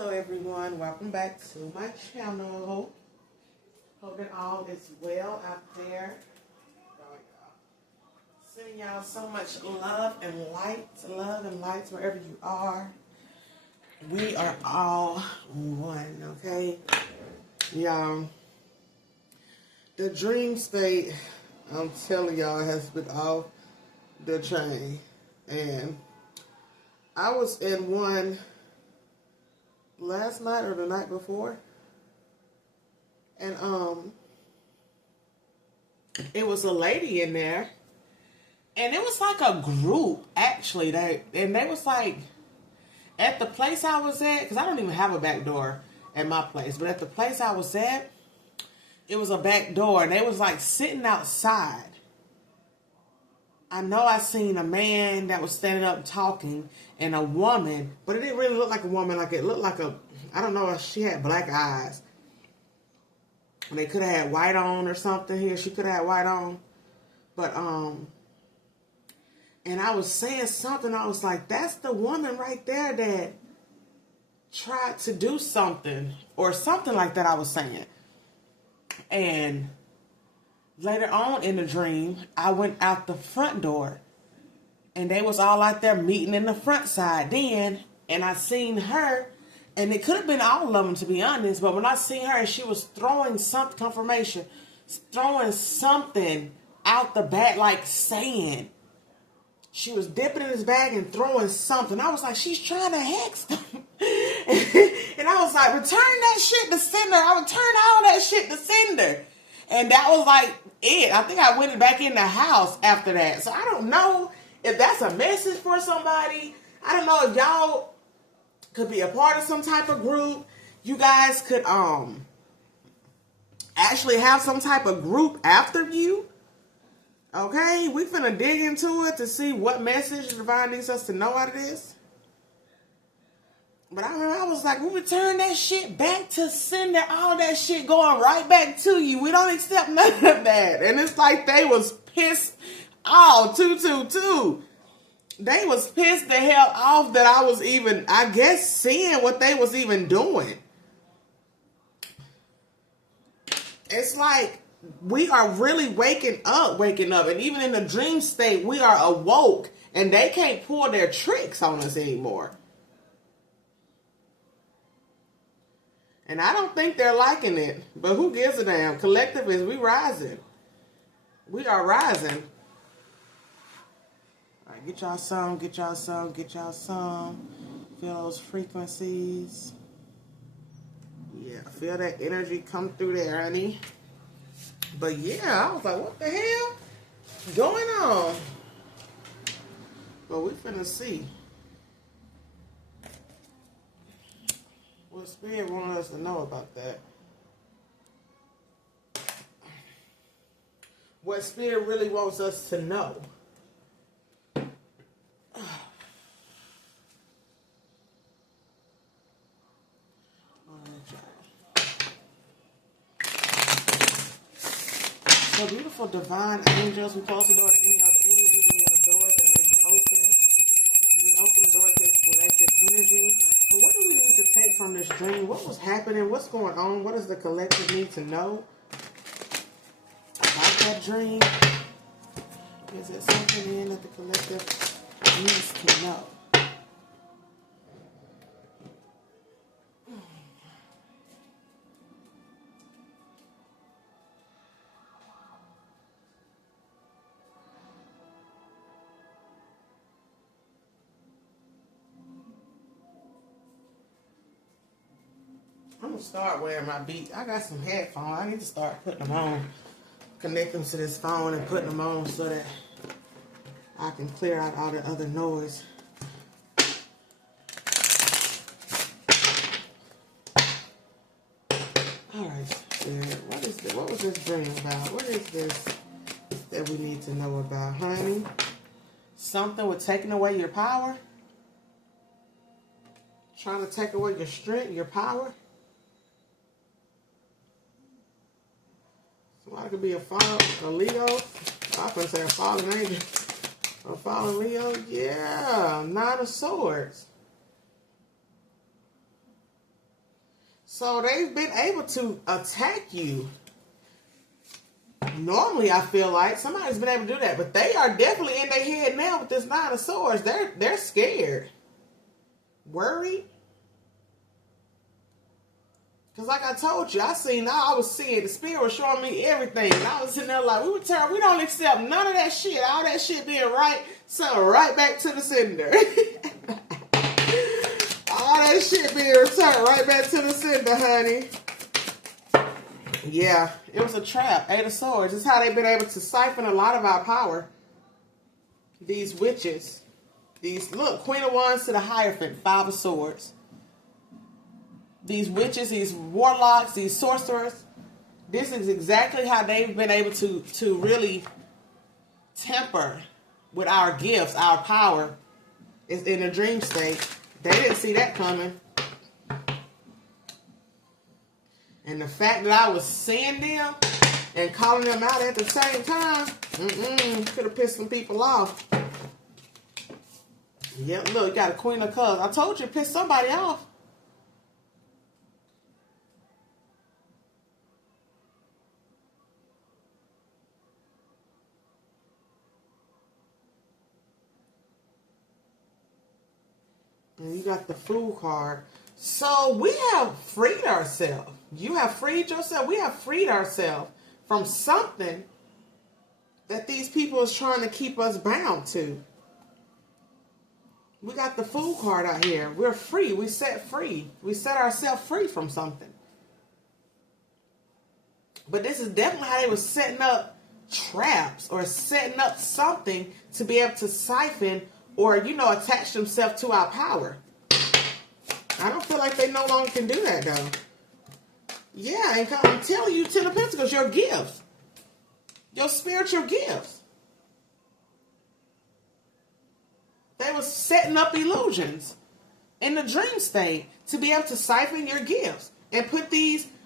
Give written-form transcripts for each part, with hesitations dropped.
Hello everyone, welcome back to my channel. Hope that all is well out there. Sending y'all so much love and lights wherever you are. We are all one, okay? Y'all, the dream state, I'm telling y'all, has been off the chain. And I was in one last night or the night before, and it was a lady in there, and it was like a group actually. They was like at the place I was at, because I don't even have a back door at my place, but at the place I was at, it was a back door, and they was like sitting outside. I know I seen a man that was standing up talking and a woman, but it didn't really look like a woman. Like it looked like I don't know if she had black eyes. They could have had white on or something here. She could have had white on. But, and I was saying something. I was like, that's the woman right there that tried to do something or something like that I was saying. And later on in the dream, I went out the front door, and they was all out there meeting in the front side then, and I seen her, and it could have been all of them to be honest, but when I seen her, she was throwing some confirmation, throwing something out the back, like sand. She was dipping in his bag and throwing something. I was like, she's trying to hex them. And I was like, return that shit to sender. I returned all that shit to sender. And that was like it. I think I went back in the house after that. So I don't know if that's a message for somebody. I don't know if y'all could be a part of some type of group. You guys could actually have some type of group after you. Okay? We finna dig into it to see what message the divine needs us to know out of this. But I remember I was like, we return that shit back to sender, all that shit going right back to you. We don't accept none of that. And it's like they was pissed off, too. They was pissed the hell off that I was even, I guess, seeing what they was even doing. It's like we are really waking up. And even in the dream state, we are awoke. And they can't pull their tricks on us anymore. And I don't think they're liking it. But who gives a damn? Collective is we rising. We are rising. All right, get y'all some. Feel those frequencies. Yeah, feel that energy come through there, honey. But yeah, I was like, what the hell going on? But we finna see what Spirit wanted us to know about that. What Spirit really wants us to know. So beautiful divine angels, we close the door to any other energy, any other doors that may be open. We open the door to this collective energy. But what do we need to take from this dream? What was happening? What's going on? What does the collective need to know about that dream? Is there something in that the collective needs to know? I'm gonna start wearing my beats. I got some headphones. I need to start putting them on, connect them to this phone and putting them on so that I can clear out all the other noise. All right, Spirit. What was this dream about? What is this that we need to know about, honey? Something with taking away your power? Trying to take away your strength, your power? Somebody could be a Leo. I can say a fallen angel. A fallen Leo. Yeah. Nine of Swords. So they've been able to attack you. Normally, I feel like somebody's been able to do that, but they are definitely in their head now with this Nine of Swords. They're scared, worried. Because like I told you, I was seeing, the spirit was showing me everything. And I was sitting there like, we don't accept none of that shit. All that shit being right, so right back to the sender. All that shit being returned right back to the sender, honey. Yeah, it was a trap. Eight of Swords. It's how they've been able to siphon a lot of our power. These witches. Look, Queen of Wands to the Hierophant. Five of Swords. These witches, these warlocks, these sorcerers. This is exactly how they've been able to really temper with our gifts, our power. Is in a dream state. They didn't see that coming. And the fact that I was seeing them and calling them out at the same time, could have pissed some people off. Yep, look, you got a Queen of Cups. I told you to piss somebody off. And you got the Fool card. So we have freed ourselves. You have freed yourself. We have freed ourselves from something that these people is trying to keep us bound to. We got the Fool card out here. We're free. We set free. We set ourselves free from something. But this is definitely how they were setting up traps or setting up something to be able to siphon or, attach themselves to our power. I don't feel like they no longer can do that, though. Yeah, and I'm telling you, Ten of Pentacles, your gifts. Your spiritual gifts. They were setting up illusions in the dream state to be able to siphon your gifts and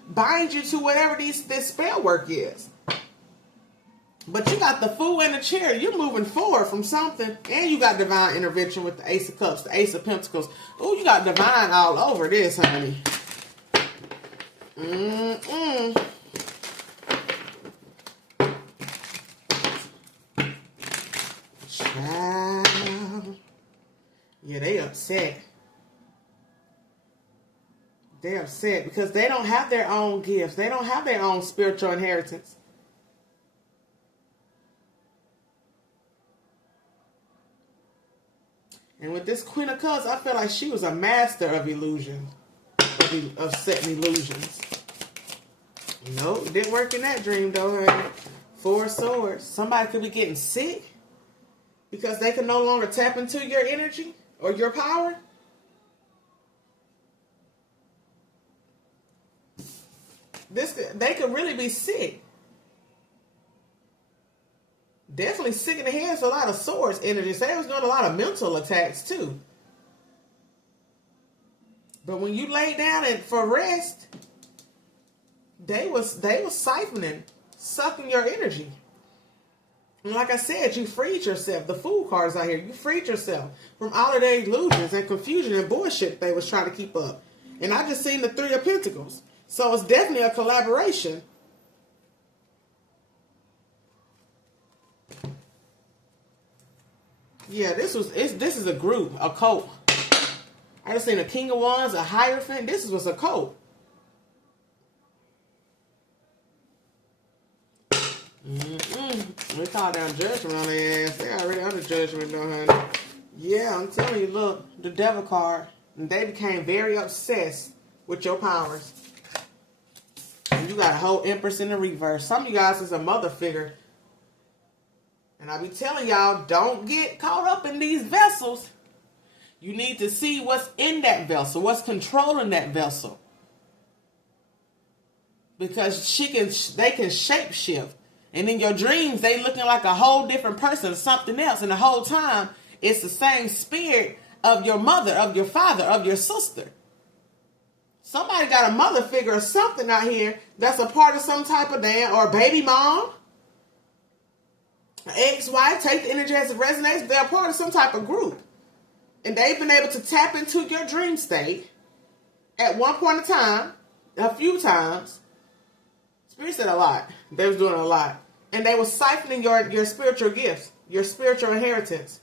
bind you to whatever this spell work is. But you got the Fool in the chair. You're moving forward from something. And you got divine intervention with the Ace of Cups, the Ace of Pentacles. Oh, you got divine all over this, honey. Child. Yeah, they upset. They're upset because they don't have their own gifts. They don't have their own spiritual inheritance. And with this Queen of Cups, I feel like she was a master of illusion. Of setting illusions. Nope, didn't work in that dream though, honey. Four of Swords. Somebody could be getting sick because they can no longer tap into your energy or your power. They could really be sick. Definitely sick in the hands, a lot of Swords energy. So they was doing a lot of mental attacks too. But when you lay down for rest, they was siphoning, sucking your energy. And like I said, you freed yourself. The Fool cards out here. You freed yourself from all of their illusions and confusion and bullshit they was trying to keep up. And I just seen the Three of Pentacles. So it's definitely a collaboration. Yeah, this is a group, a cult. I just seen a King of Wands, a Hierophant. This was a cult. We call down judgment on their ass. They already under judgment though, honey. Yeah, I'm telling you, look, the Devil card. And they became very obsessed with your powers. And you got a whole Empress in the reverse. Some of you guys is a mother figure. And I be telling y'all, don't get caught up in these vessels. You need to see what's in that vessel, what's controlling that vessel. Because they can shape shift. And in your dreams, they looking like a whole different person, something else. And the whole time, it's the same spirit of your mother, of your father, of your sister. Somebody got a mother figure or something out here that's a part of some type of or baby mom. Ex-wife, take the energy as it resonates. They're a part of some type of group. And they've been able to tap into your dream state at one point in time a few times. Spirit said a lot. They was doing a lot. And they were siphoning your spiritual gifts, your spiritual inheritance.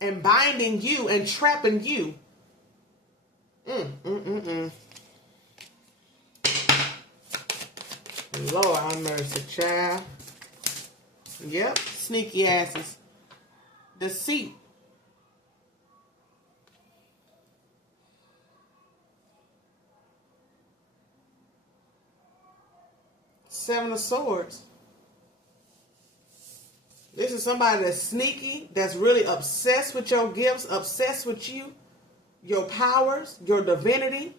And binding you and trapping you. Lord, have mercy, child. Yep, sneaky asses. Deceit. Seven of Swords. This is somebody that's sneaky, that's really obsessed with your gifts, obsessed with you, your powers, your divinity.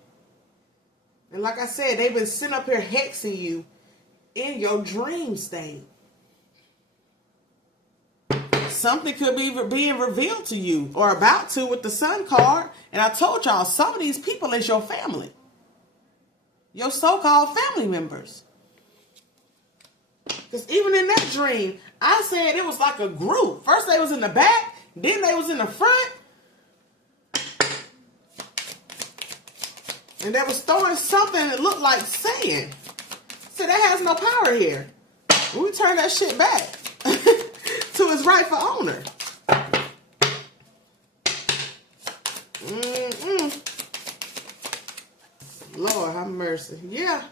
And like I said, they've been sitting up here hexing you in your dream state. Something could be being revealed to you or about to with the Sun card. And I told y'all, some of these people is your family. Your so-called family members. Because even in that dream, I said it was like a group. First they was in the back, then they was in the front. And they was throwing something that looked like sand. So that has no power here. We turn that shit back to its rightful owner. Lord have mercy. Yeah.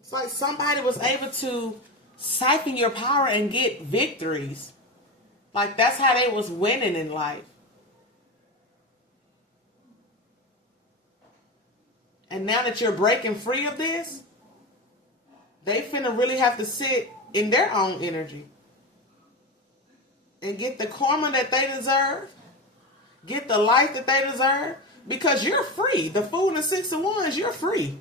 It's like somebody was able to siphon your power and get victories. Like that's how they was winning in life. And now that you're breaking free of this, they finna really have to sit in their own energy and get the karma that they deserve, get the life that they deserve, because you're free. The Fool and the Six of Wands, you're free.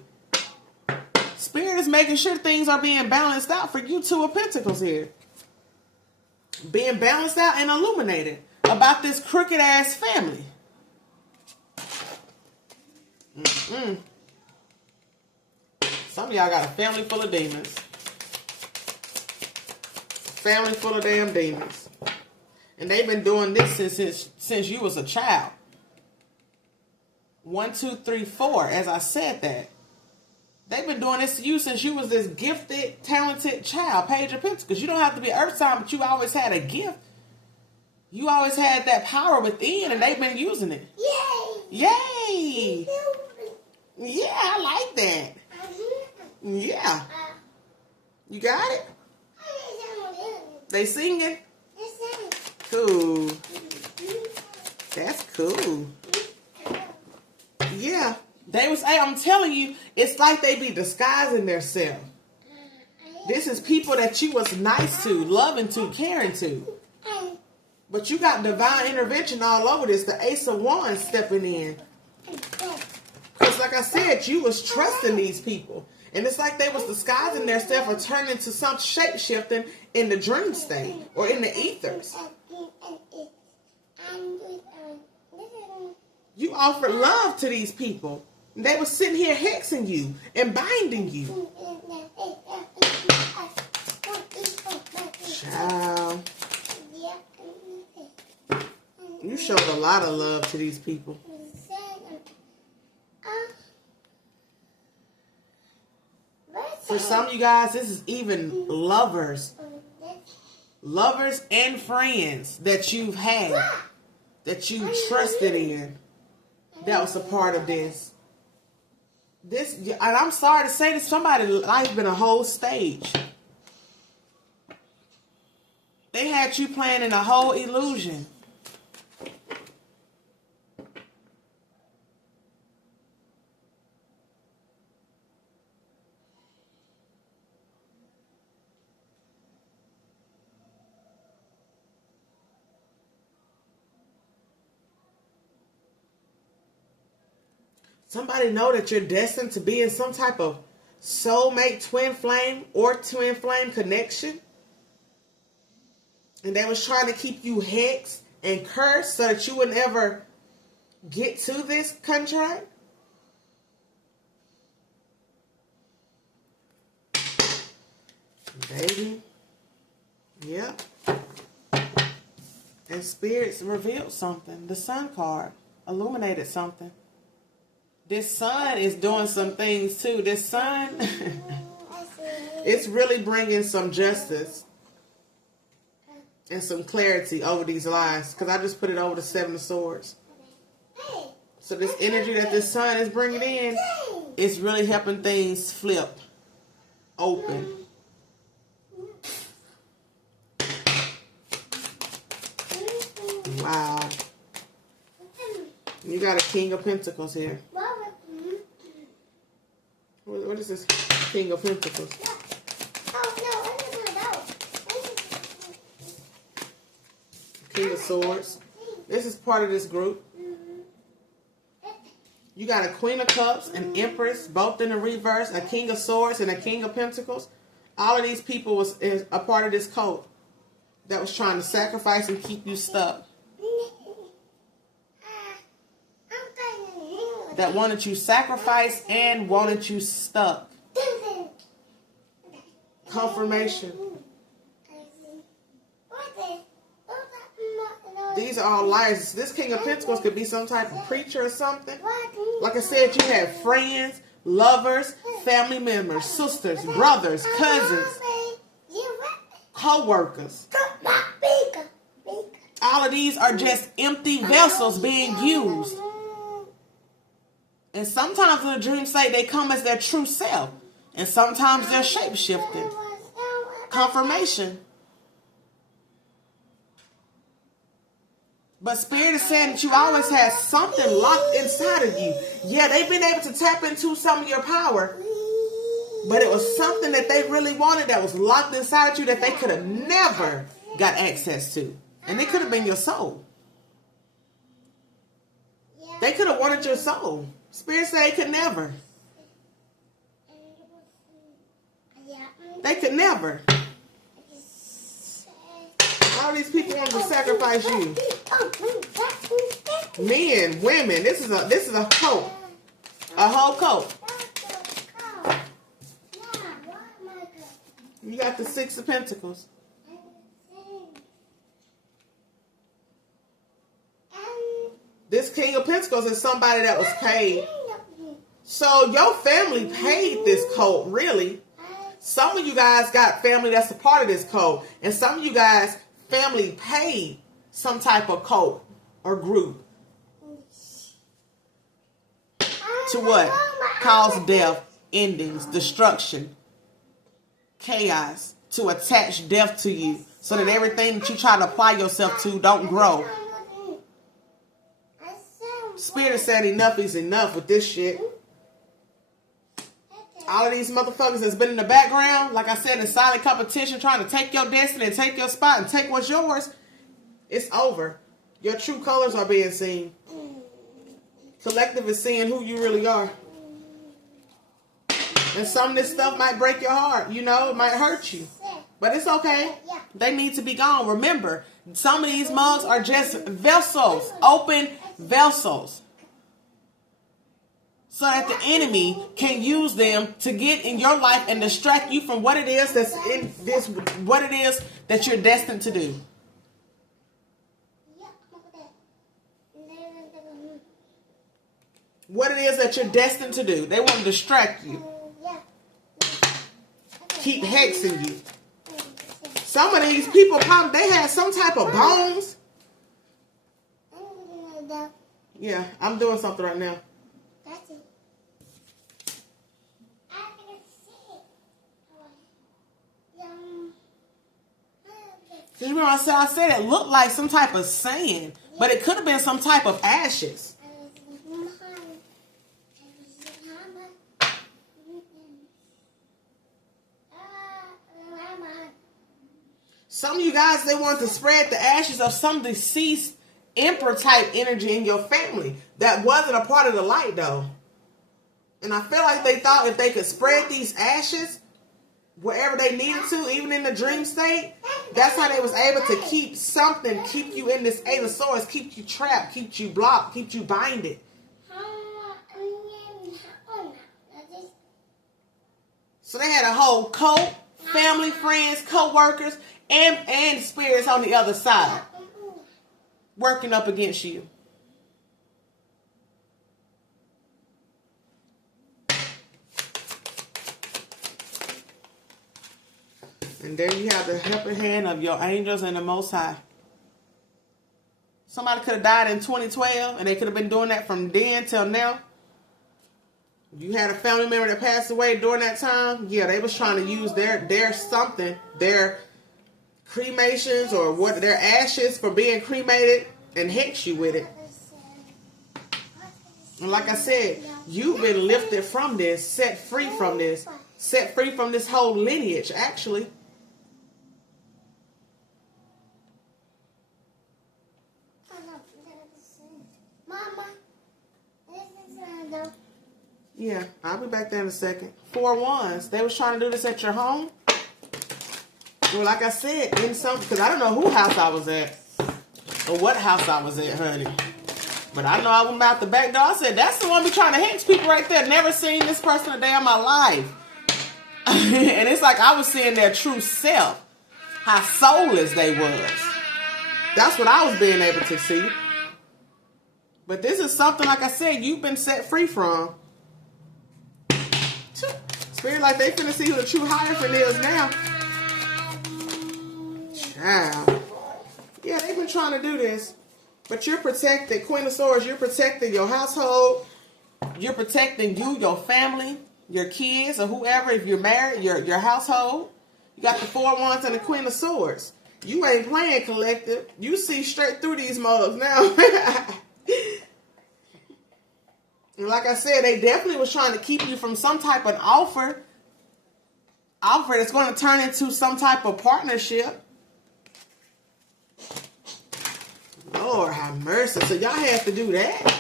Spirit is making sure things are being balanced out for you, Two of Pentacles here. Being balanced out and illuminated about this crooked ass family. Some of y'all got a family full of demons. Family full of damn demons. And they've been doing this since you was a child. 1, 2, 3, 4. As I said that. They've been doing this to you since you was this gifted, talented child. Page of Pentacles. You don't have to be earth sign, but you always had a gift. You always had that power within, and they've been using it. Yay! Yay! Yeah, I like that. Yeah. You got it? They singing? Cool. That's cool. Yeah. They was, I'm telling you, it's like they be disguising themselves. This is people that you was nice to, loving to, caring to. But you got divine intervention all over this. The Ace of Wands stepping in. Because like I said, you was trusting these people. And it's like they was disguising themselves or turning into some shape-shifting in the dream state or in the ethers. You offered love to these people. They were sitting here hexing you and binding you. Child. You showed a lot of love to these people. For some of you guys, this is even lovers. Lovers and friends that you've had, that you trusted in. That was a part of this. And I'm sorry to say this, somebody's life been a whole stage. They had you playing in a whole illusion. Somebody know that you're destined to be in some type of soulmate, twin flame, or twin flame connection. And they was trying to keep you hexed and cursed so that you would never get to this contract. Baby. Yep. And spirits revealed something. The sun card illuminated something. This sun is doing some things too. This sun, it's really bringing some justice and some clarity over these lies. Because I just put it over the Seven of Swords. So this energy that this sun is bringing in is really helping things flip open. Wow. You got a King of Pentacles here. What is this King of Pentacles? King of Swords. This is part of this group. You got a Queen of Cups, an Empress, both in the reverse, a King of Swords and a King of Pentacles. All of these people was a part of this cult that was trying to sacrifice and keep you stuck. That wanted you sacrificed and wanted you stuck. Confirmation. These are all liars. This King of Pentacles could be some type of preacher or something. Like I said, you have friends, lovers, family members, sisters, brothers, cousins, co-workers. All of these are just empty vessels being used. And sometimes in the dream state, they come as their true self. And sometimes they're shape-shifting. Confirmation. But Spirit is saying that you always had something locked inside of you. Yeah, they've been able to tap into some of your power. But it was something that they really wanted that was locked inside of you that they could have never got access to. And it could have been your soul. They could have wanted your soul. Spirit said they could never. They could never. All these people want to sacrifice you. Men, women. This is a cult. A whole cult. You got the Six of Pentacles. This King of Pentacles is somebody that was paid. So your family paid this cult, really. Some of you guys got family that's a part of this cult. And some of you guys, family paid some type of cult or group. To what? Cause death, endings, destruction, chaos. To attach death to you. So that everything that you try to apply yourself to don't grow. Spirit said enough is enough with this shit. All of these motherfuckers that's been in the background, like I said, in silent competition, trying to take your destiny and take your spot and take what's yours, it's over. Your true colors are being seen. Collective is seeing who you really are. And some of this stuff might break your heart, you know, it might hurt you. But it's okay. They need to be gone. Remember, some of these mugs are just vessels, open vessels. So that the enemy can use them to get in your life and distract you from what it is that's in this, what it is that you're destined to do. What it is that you're destined to do. They want to distract you. Keep hexing you. Some of these people, probably they had some type of bones. Yeah, I'm doing something right now. Because remember I said it looked like some type of sand, but it could have been some type of ashes. Some of you guys, they want to spread the ashes of some deceased emperor type energy in your family that wasn't a part of the light though. And I feel like they thought if they could spread these ashes wherever they needed to, even in the dream state, that's how they was able to keep something, keep you in this Eight of Swords, keep you trapped, keep you blocked, keep you binded. So they had a whole cult, family, friends, co-workers, and spirits on the other side. working up against you. And there you have the helping hand of your angels and the Most High. Somebody could have died in 2012, and they could have been doing that from then till now. You had a family member that passed away during that time. Yeah, they was trying to use their something, their cremations or what their ashes for being cremated, and hex you with it. And like I said, you've been lifted from this, set free from this whole lineage, actually. Yeah, I'll be back there in a second. 4 wands. They was trying to do this at your home. Well, like I said, in some, because I don't know who house I was at or what house I was at, honey. But I know I went out the back door. I said, that's the one be trying to hex people right there. Never seen this person a day in my life. And it's like I was seeing their true self, how soulless they was. That's what I was being able to see. But this is something, like I said, you've been set free from. Spirit like they finna see who the true Hierophant is now. Child. Yeah, they've been trying to do this. But you're protected. Queen of Swords, you're protecting your household. You're protecting you, your family, your kids, or whoever. If you're married, your household. You got the 4 wands and the Queen of Swords. You ain't playing, collective. You see straight through these mugs now. And like I said, they definitely was trying to keep you from some type of offer that's going to turn into some type of partnership. Lord have mercy. So y'all have to do that.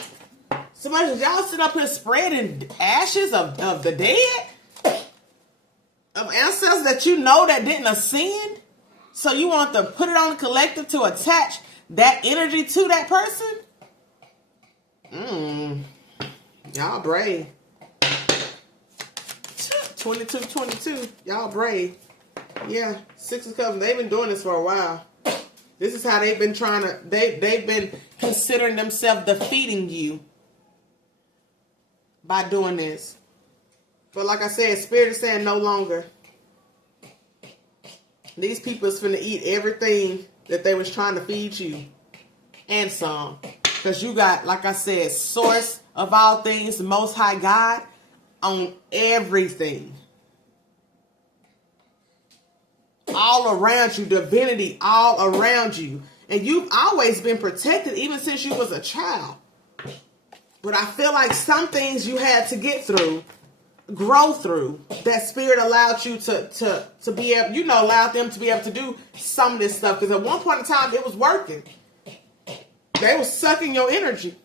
So much as y'all sit up here spreading ashes of the dead, of ancestors that you know that didn't ascend. So you want to put it on the collective to attach that energy to that person? Y'all brave. 22. Y'all brave. Yeah, 6 of Cups. They've been doing this for a while. This is how they've been trying to, they've been considering themselves defeating you by doing this. But like I said, Spirit is saying no longer. These people is finna eat everything that they was trying to feed you. And some. Because you got, like I said, source of all things, the Most High God, on everything. All around you, divinity all around you. And you've always been protected even since you was a child. But I feel like some things you had to get through, grow through, that Spirit allowed you to be able, you know, allowed them to be able to do some of this stuff. Because at one point in time, it was working. They was sucking your energy.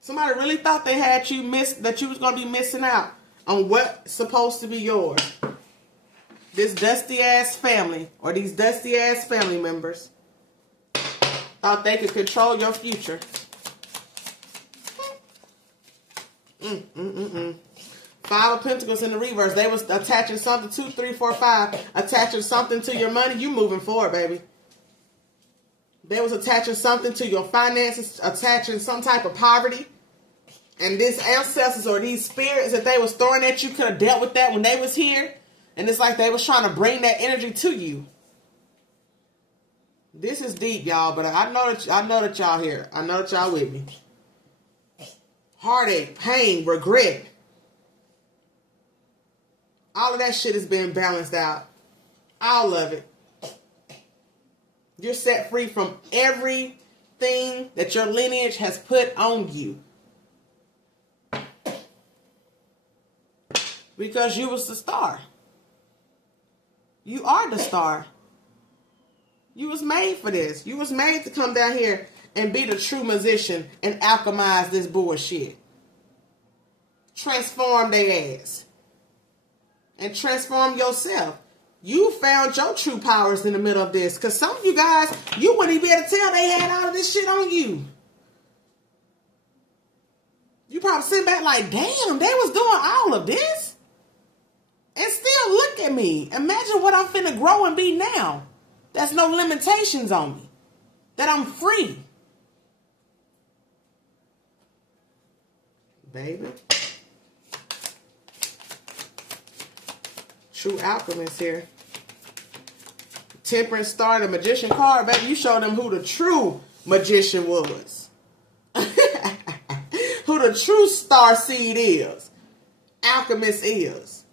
Somebody really thought they had you that you was going to be missing out on what's supposed to be yours. This dusty ass family or these dusty ass family members thought they could control your future. 5 of Pentacles in the reverse. They was attaching something, 2, 3, 4, 5, attaching something to your money. You moving forward, baby. They was attaching something to your finances, attaching some type of poverty. And these ancestors or these spirits that they was throwing at you could have dealt with that when they was here. And it's like they was trying to bring that energy to you. This is deep, y'all, but I know that y'all here. I know that y'all with me. Heartache, pain, regret. All of that shit is being balanced out. All of it. You're set free from everything that your lineage has put on you. Because you was the star. You are the star. You was made for this. You was made to come down here and be the true musician and alchemize this bullshit. Transform their ass. And transform yourself. You found your true powers in the middle of this. Because some of you guys, you wouldn't even be able to tell they had all of this shit on you. You probably sit back like, damn, they was doing all of this? look at me. Imagine what I'm finna grow and be now. There's no limitations on me. That I'm free. Baby. True alchemist here. Temperance Star, the magician card. Baby, you show them who the true magician was. Who the true star seed is. Alchemist is.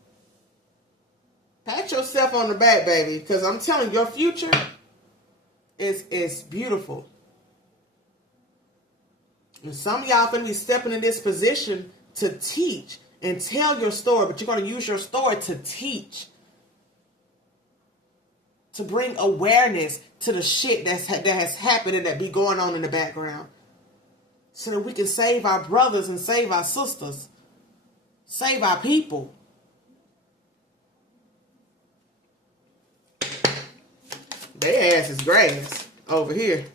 Pat yourself on the back, baby. Because I'm telling you, your future is beautiful. And some of y'all finna be stepping in this position to teach and tell your story, but you're going to use your story to teach. To bring awareness to the shit that has happened and that be going on in the background. So that we can save our brothers and save our sisters. Save our people. Their ass is grass over here.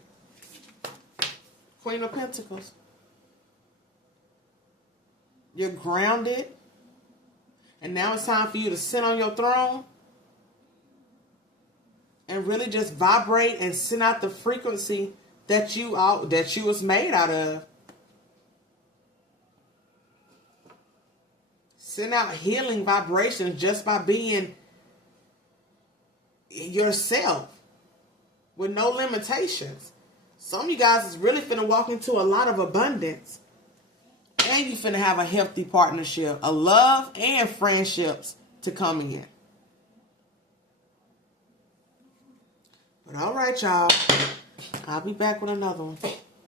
Queen of Pentacles. You're grounded. And now it's time for you to sit on your throne. And really just vibrate and send out the frequency that you was made out of. Send out healing vibrations just by being yourself. With no limitations. Some of you guys is really finna walk into a lot of abundance. And you finna have a healthy partnership. A love and friendships to come in. But all right, y'all. I'll be back with another one.